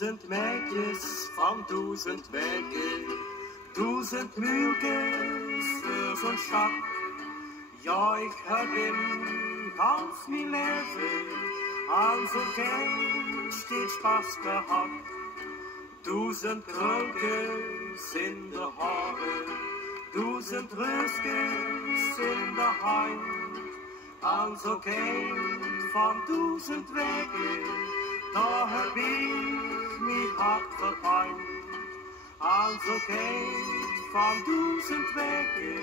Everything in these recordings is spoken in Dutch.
1000 meisjes van 1000 wegen, 1000 muiltjes voor zo'n schat. Ja, ik heb in ganz mijn leven aan zo'n kind steeds Spaß gehad. 1000 krulkes in de haren, 1000 rustjes in de hand. Aan zo'n kind van 1000 wegen, daar heb ik mijn hart gepijnd. Aan zo'n kind van 1000 wegen,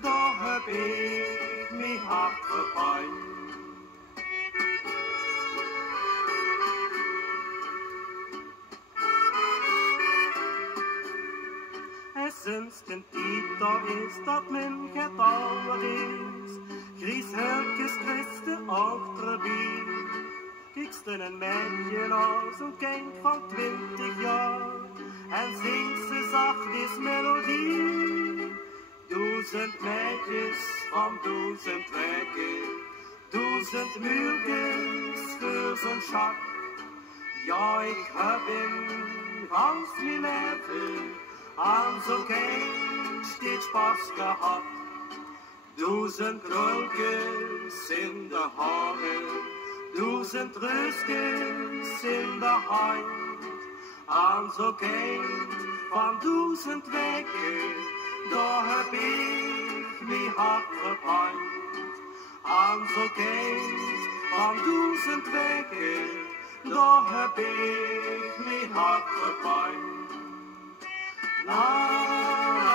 daar heb ik mijn hart gepijnd. Sinds de tijd daar is dat men getrouwd is, Gries Herkes Christen achterbij. Kiksten een meisje als een kind van 20 jaar en zingt ze zachtjes melodie. 1000 meisjes van 1000 wegen, 1000 muiltjes voor zo'n schat. Ja, ik heb in ganz mijn leven aan zo'n kind steeds Spaß gehad. 1000 krulkes in de haren, 1000 rustjes in de hand. Aan zo'n kind van 1000 wegen, daar heb ik mijn hart gepijnd. Aan zo'n kind van 1000 wegen, daar heb ik mijn hart gepijnd. La